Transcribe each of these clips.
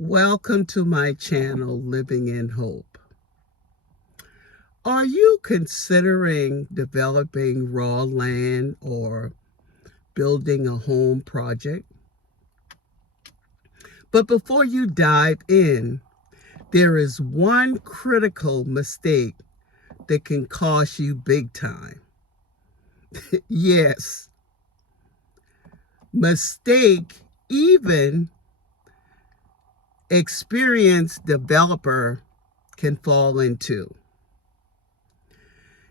Welcome to my channel, Living in Hope. Are you considering developing raw land or building a home project? But before you dive in, there is one critical mistake that can cost you big time. Yes, mistake even experienced developer can fall into.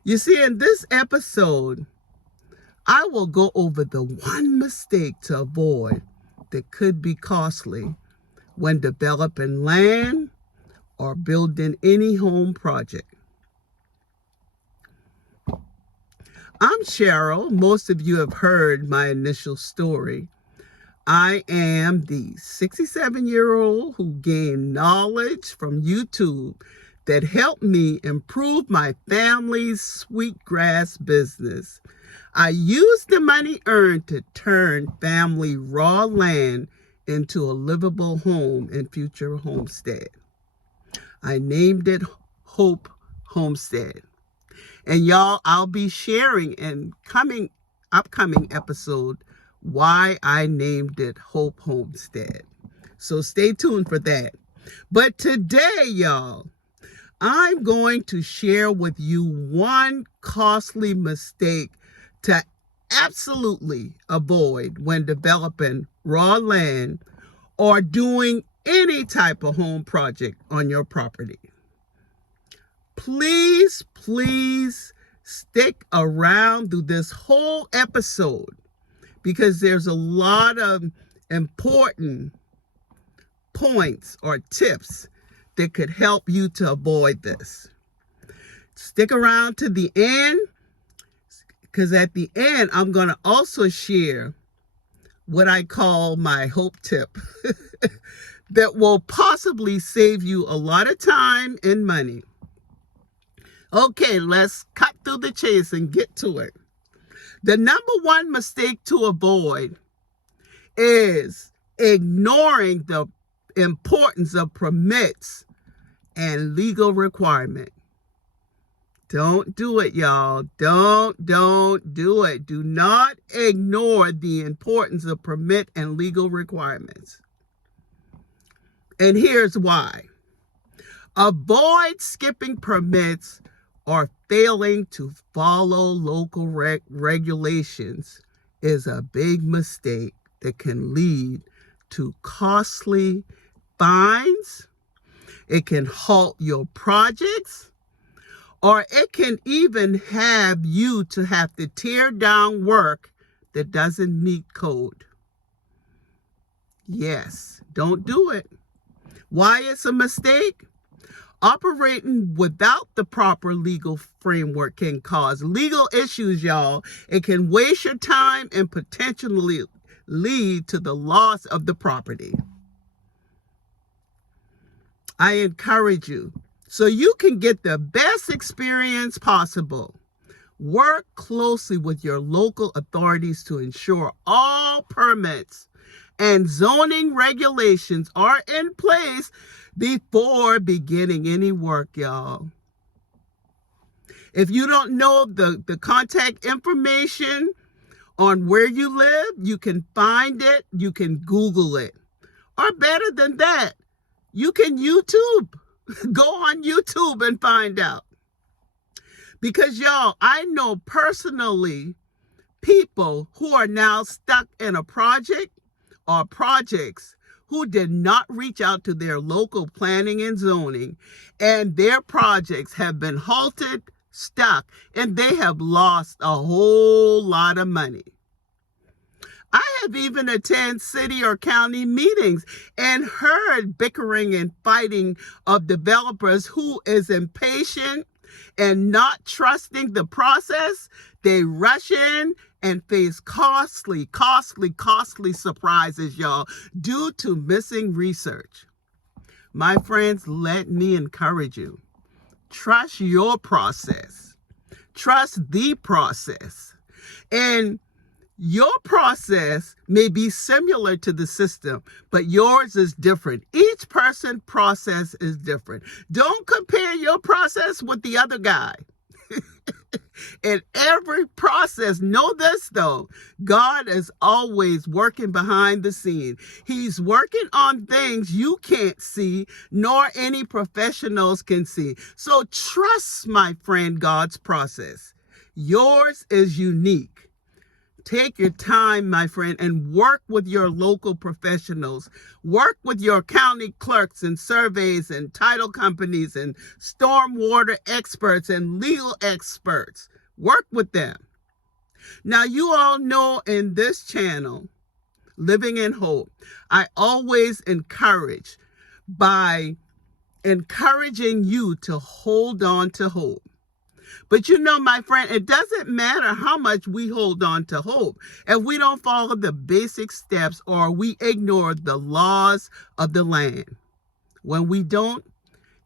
You see, in this episode, I will go over the one mistake to avoid that could be costly when developing land or building any home project. I'm Cheryl. Most of you have heard my initial story. I am the 67-year-old who gained knowledge from YouTube that helped me improve my family's sweetgrass business. I used the money earned to turn family raw land into a livable home and future homestead. I named it Hope Homestead. And y'all, I'll be sharing in upcoming episode why I named it Hope Homestead. So stay tuned for that. But today, y'all, I'm going to share with you one costly mistake to absolutely avoid when developing raw land or doing any type of home project on your property. Please stick around through this whole episode because there's a lot of important points or tips that could help you to avoid this. Stick around to the end because at the end, I'm going to also share what I call my hope tip that will possibly save you a lot of time and money. Okay, let's cut through the chase and get to it. The number one mistake to avoid is ignoring the importance of permits and legal requirement. Don't do it, y'all. Don't do it. Do not ignore the importance of permit and legal requirements. And here's why. Avoid skipping permits or failing to follow local regulations is a big mistake that can lead to costly fines. It can halt your projects, or it can even have you to have to tear down work that doesn't meet code. Yes, don't do it. Why it's a mistake? Operating without the proper legal framework can cause legal issues, y'all. It can waste your time and potentially lead to the loss of the property. I encourage you, so you can get the best experience possible, work closely with your local authorities to ensure all permits and zoning regulations are in place before beginning any work, y'all. If you don't know the contact information on where you live, you can find it, you can Google it. Or better than that, you can YouTube. Go on YouTube and find out. Because y'all, I know personally people who are now stuck in a project or projects who did not reach out to their local planning and zoning, and their projects have been halted, stuck, and they have lost a whole lot of money. I have even attended city or county meetings and heard bickering and fighting of developers who is impatient and not trusting the process. They rush in and face costly surprises, y'all, due to missing research. My friends, let me encourage you. Trust your process. Trust the process. And Your process may be similar to the system, but yours is different. Each person's process is different. Don't compare your process with the other guy. In every process, know this though, God is always working behind the scene. He's working on things you can't see, nor any professionals can see. So trust, my friend, God's process. Yours is unique. Take your time, my friend, and work with your local professionals. Work with your county clerks and surveys and title companies and stormwater experts and legal experts. Work with them. Now, you all know in this channel, Living in Hope, I always encourage by encouraging you to hold on to hope. But you know, my friend, it doesn't matter how much we hold on to hope if we don't follow the basic steps or we ignore the laws of the land. When we don't,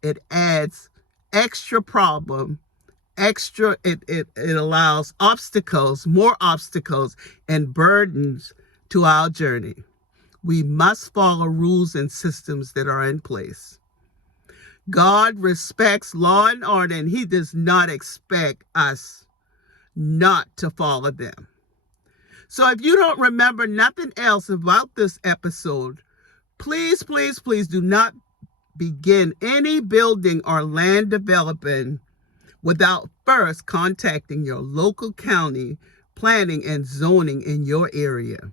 it adds extra problem, it allows obstacles, more obstacles and burdens to our journey. We must follow rules and systems that are in place. God respects law and order, and he does not expect us not to follow them. So if you don't remember nothing else about this episode, please, please, please do not begin any building or land development without first contacting your local county planning and zoning in your area.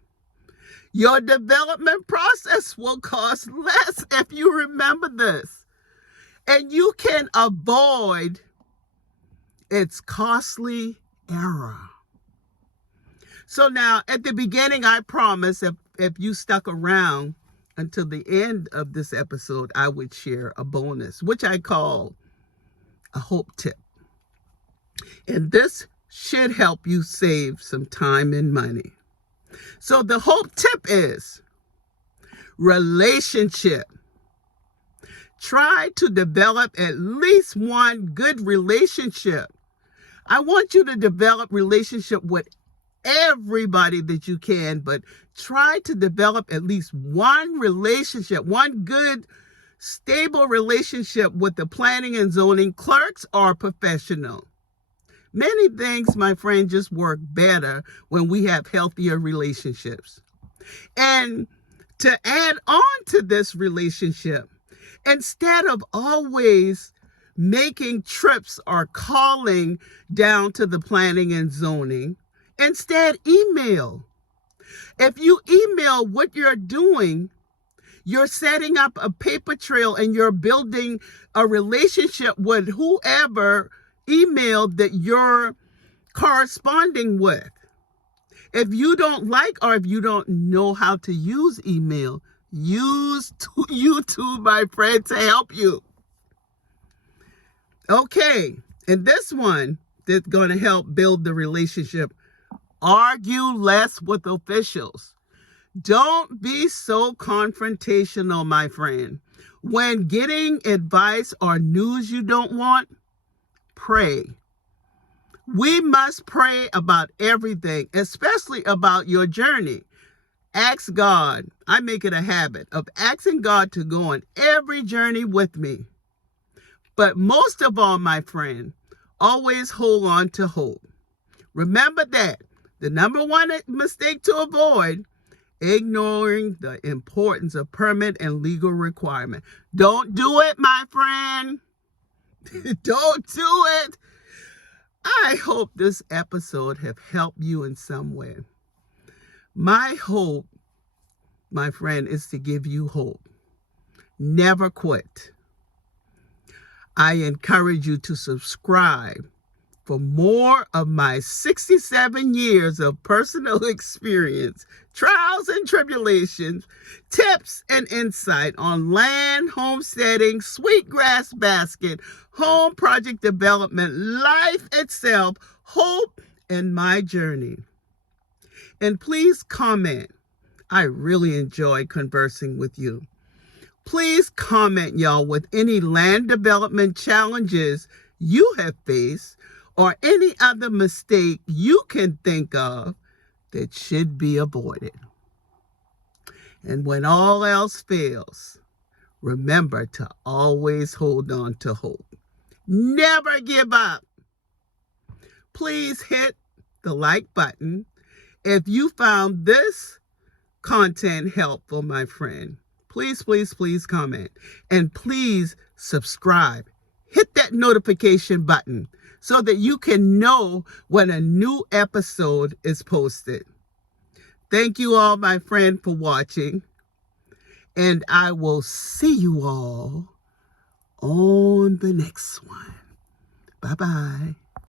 Your development process will cost less if you remember this. And you can avoid its costly error. So now, at the beginning, I promised if you stuck around until the end of this episode, I would share a bonus, which I call a hope tip. And this should help you save some time and money. So the hope tip is relationship. Try to develop at least one good relationship. I want you to develop relationship with everybody that you can, but try to develop at least one relationship, one good, stable relationship with the planning and zoning clerks or professional. Many things, my friend, just work better when we have healthier relationships. And to add on to this relationship, instead of always making trips or calling down to the planning and zoning, instead email. If you email what you're doing, you're setting up a paper trail and you're building a relationship with whoever email that you're corresponding with. If you don't like or if you don't know how to use email, use YouTube, my friend, to help you. Okay, and this one that's going to help build the relationship. Argue less with officials. Don't be so confrontational, my friend. When getting advice or news you don't want, pray. We must pray about everything, especially about your journey. Ask God. I make it a habit of asking God to go on every journey with me. But most of all, my friend, always hold on to hope. Remember that the number one mistake to avoid, ignoring the importance of permit and legal requirement. Don't do it, my friend. Don't do it. I hope this episode have helped you in some way. My hope, my friend, is to give you hope. Never quit. I encourage you to subscribe for more of my 67 years of personal experience, trials and tribulations, tips and insight on land, homesteading, sweetgrass basket, home project development, life itself, hope, and my journey. And please comment. I really enjoy conversing with you. Please comment, y'all, with any land development challenges you have faced or any other mistake you can think of. that should be avoided. And when all else fails, remember to always hold on to hope. Never give up. Please hit the like button if you found this content helpful, my friend. Please, please, please comment. And please subscribe. Hit that notification button so that you can know when a new episode is posted. Thank you all, my friend, for watching. And I will see you all on the next one. Bye-bye.